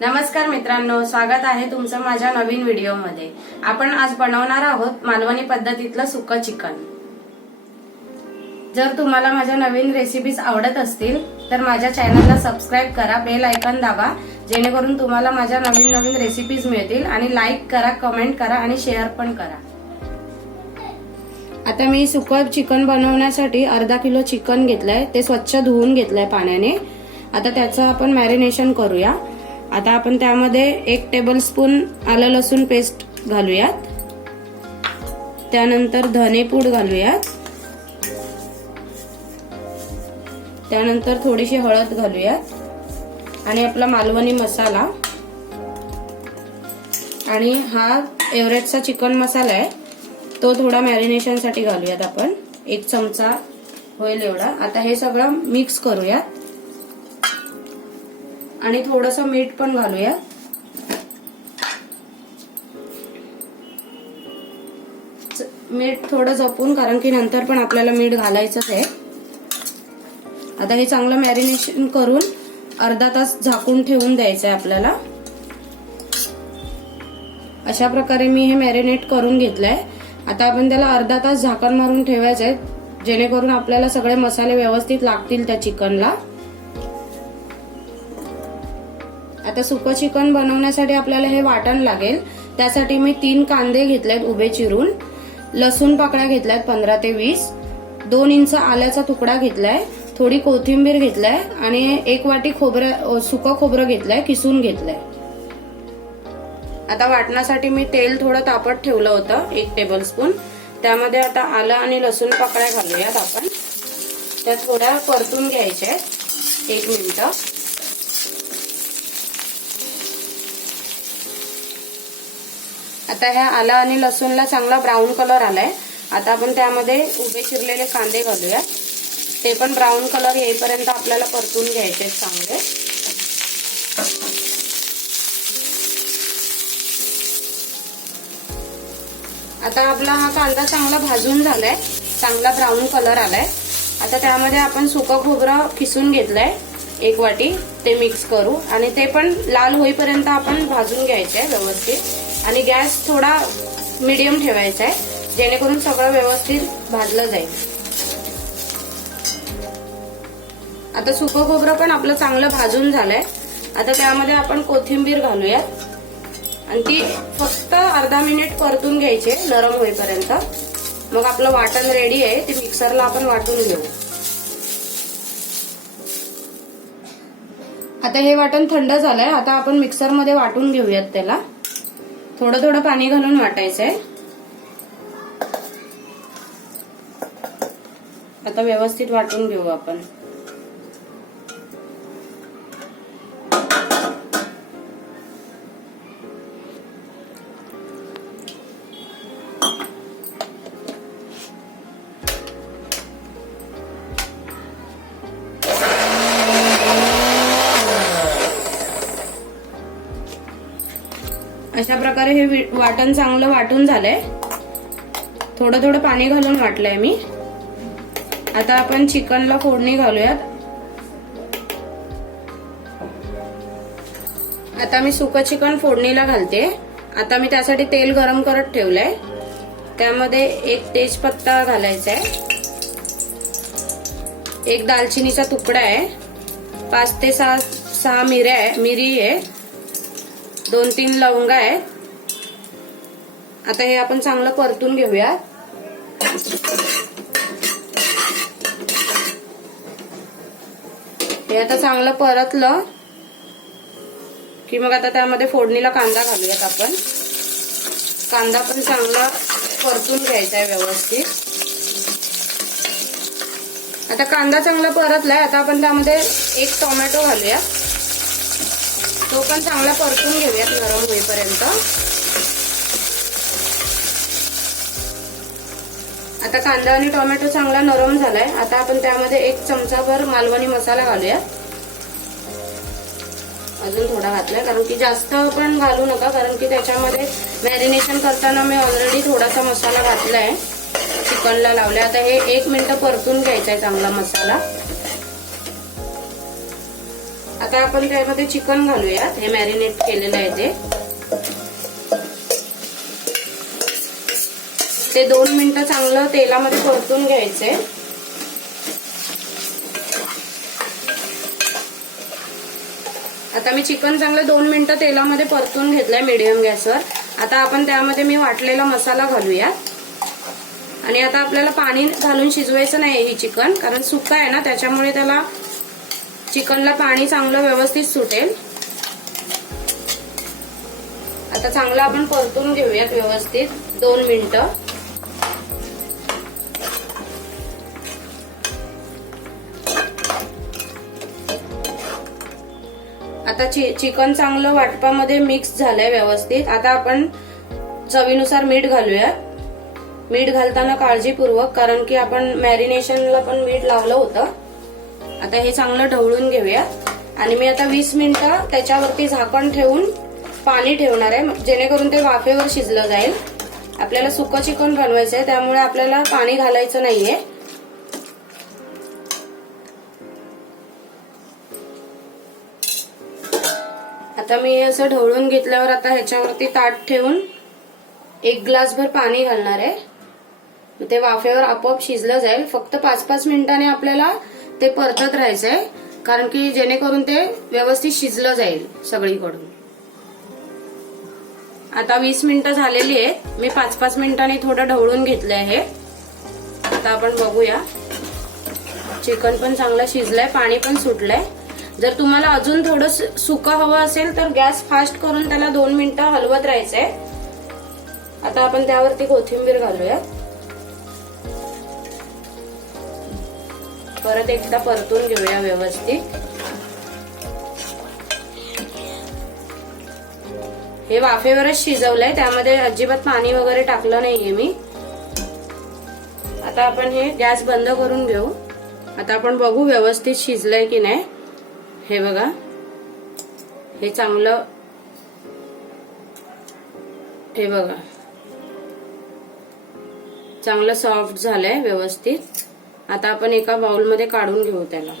नमस्कार मित्रांनो, स्वागत आहे तुमचं माझ्या नवीन व्हिडिओमध्ये। आपण आज बनवणार आहोत मालवणी पद्धतीतलं सुकं चिकन। जर तुम्हाला माझ्या नवीन रेसिपीज आवडत असतील तर माझ्या चॅनलला सबस्क्राइब करा, बेल आयकॉन दाबा, जेणेकरून तुम्हाला माझ्या नवीन नवीन रेसिपीज मिळतील। आणि लाईक करा, कमेंट करा आणि शेअर पण करा। आता मी सुकं चिकन बनवण्यासाठी अर्धा किलो चिकन घेतलंय, ते स्वच्छ धुवून घेतलंय पाण्याने। आता त्याचं आपण मॅरिनेशन करूया। आता आपण त्यामध्ये 1 टेबलस्पून आलं लसूण पेस्ट घालूयात, त्यानंतर धनेपूड घालूयात, त्यानंतर थोडीशी हळद घालूयात आणि आपला मालवणी मसाला आणि हा एव्हरेस्टचा चिकन मसाला आहे तो थोडा मॅरिनेशन साठी घालूयात आपण, 1 चमचा होईल एवढा। आता हे सगळं मिक्स करूयात आणि थोडंसं मीठ पण घालूया। मीठ थोडं जपून, कारण की नंतर पण आपल्याला मीठ घालायचंच आहे। आता हे चांगलं मॅरिनेशन करून अर्धा तास झाकून ठेवून द्यायचं आहे आपल्याला। अशा प्रकारे मी हे मॅरिनेट करून घेतलंय। आता आपण त्याला अर्धा तास झाकण मारून ठेवायचं आहे, जेणेकरून आपल्याला सगळे मसाले व्यवस्थित लागतील त्या चिकनला। आता सुकं चिकन बनवण्यासाठी आपल्याला हे वाटण लागेल। त्यासाठी मी 3 कांदे घेतलेत उभे चिरून, लसूण पाकळ्या घेतल्यात 15 ते 20, 2 इंच आल्याचा तुकडा घेतलाय, थोडी कोथिंबीर घेतलाय आणि 1 वाटी सुकं खोबरं घेतलंय, किसून घेतलंय। आता वाटण्यासाठी मी तेल थोडं तापत ठेवलं होतं 1 टेबलस्पून, त्यामध्ये आता आलं आणि लसूण पाकळ्या घालूयात आपण। त्या थोड्या परतून घ्यायच्या 1 मिनिट। आता ह्या आलं आणि लसूणला चांगला ब्राऊन कलर आलाय। आता आपण त्यामध्ये उभे चिरलेले कांदे घालूया, ते पण ब्राऊन कलर येईपर्यंत आपल्याला परतून घ्यायचे चांगले। आता आपला हा कांदा चांगला भाजून झालाय, चांगला ब्राऊन कलर आलाय। आता त्यामध्ये आपण सुकं खोबरं किसून घेतलंय 1 वाटी, ते मिक्स करू आणि ते पण लाल होईपर्यंत आपण भाजून घ्यायचंय व्यवस्थित। आणि गॅस थोडा मीडियम ठेवायचा आहे, जेणेकरून सगळं व्यवस्थित भाजलं जाईल। आता सुकं खोबरं पण आपलं चांगलं भाजून झालंय। आता त्यामध्ये आपण कोथिंबीर घालूयात आणि ती फक्त अर्धा मिनिट परतून घ्यायची नरम होईपर्यंत। मग आपलं वाटण रेडी आहे, ते मिक्सरला आपण वाटून घेऊ। आता हे वाटण थंड झालंय, आता आपण मिक्सरमध्ये वाटून घेऊयात त्याला। थोडं थोडं पाणी घालून वाटायचंय। आता व्यवस्थित वाटून घेऊ आपण। अशा प्रकारे हे वाटण चांगलं वाटून झालंय। थोडं थोडं पाणी घालून वाटलंय मी। आता आपण चिकनला फोडणी घालूयात। आता मी सुकं चिकन फोडणीला घालते। आता मी त्यासाठी तेल गरम करत ठेवलंय, त्यामध्ये 1 तेजपत्ता घालायचा आहे, 1 दालचिनीचा तुकडा आहे, 5 ते 6 मिरी आहे, 2-3 लवंगा आहेत। आता हे आपण चांगलं परतून घेऊया। हे आता चांगलं परतलं की मग आता त्यामध्ये फोडणीला कांदा घालूयात आपण। कांदा पण चांगला परतून घ्यायचा आहे व्यवस्थित। आता कांदा चांगला परतलाय, आता आपण त्यामध्ये 1 टोमॅटो घालूया, तो पण चांगला परतून घेऊयात नरम होईपर्यंत। आता कांदा आणि टोमॅटो चांगला नरम झालाय। आता आपण त्यामध्ये 1 चमचाभर मालवणी मसाला घालूया। अजून थोडा घातलाय, कारण की जास्त पण घालू नका, कारण की त्याच्यामध्ये मॅरिनेशन करताना मी ऑलरेडी थोडासा मसाला घातलाय, चिकनला लावलाय। आता हे 1 मिनिट परतून घ्यायचा आहे चांगला मसाला। आता आपण त्यामध्ये चिकन घालूयात, हे मॅरिनेट केलेलं आहे ते 2 मिनिटं चांगलं तेलामध्ये परतून घ्यायचंय. आता मी चिकन चांगलं 2 मिनिटं तेलामध्ये परतून घेतलंय मीडियम गॅसवर. आता आपण त्यामध्ये मी वाटलेला मसाला घालूया. आणि आता आपल्याला पाणी घालून शिजवायचं नाही ही चिकन, कारण सुक्का आहे ना, त्याच्यामुळे त्याला चिकनला पाणी चांगलं व्यवस्थित सुटेल. आता चांगलं आपण परतून घेऊयात व्यवस्थित 2 मिनिटं. आता चिकन चांगलं वाटपामध्ये मिक्स झालंय व्यवस्थित. आता आपण चवीनुसार मीठ घालूया. मीठ घालताना काळजीपूर्वक, कारण की आपण मॅरिनेशनला पण मीठ लावलं होतं. आता हे चांगलं ढवळून घेऊया. आणि मी आता 20 मिनिटं त्याच्यावरती झाकण ठेवून पाणी ठेवणार आहे, जेणेकरून ते वाफेवर शिजलं जाईल. आपल्याला सुकं चिकन बनवायचं आहे, त्यामुळे आपल्याला पाणी घालायचं नाहीये. आता मी असं ढवळून घेतल्यावर आता ह्याच्यावरती ताट ठेवून 1 ग्लासभर पाणी घालणार आहे. ते वाफेवर आपोआप शिजलं जाईल. फक्त 5-5 मिनिटांनी आपल्याला ते परतत राहायचंय, कारण की जेणेकरून ते व्यवस्थित शिजलं जाईल सगळीकडून. आता 20 मिनिटं झालेली आहेत. मी 5-5 मिनिटांनी थोडं ढवळून घेतलं आहे. आता आपण बघूया, चिकन पण चांगलं शिजलंय, पाणी पण सुटलंय. जर तुम्हाला अजून थोडं सुकं हवं असेल तर गॅस फास्ट करून त्याला 2 मिनिटं हलवत राहायचंय. आता आपण त्यावरती कोथिंबीर घालूया. परत एकदा परतून घेऊया व्यवस्थित. हे वाफेवरच शिजवलंय, त्यामध्ये अजिबात पाणी वगैरे टाकलं नाहीये मी. आता आपण हे गॅस बंद करून घेऊ. आता आपण बघू व्यवस्थित शिजलंय की नाही. हे बघा, हे चांगलं, हे बघा चांगलं सॉफ्ट झालंय व्यवस्थित. आता आपण एका बाउलमध्ये काढून घेऊ त्याला.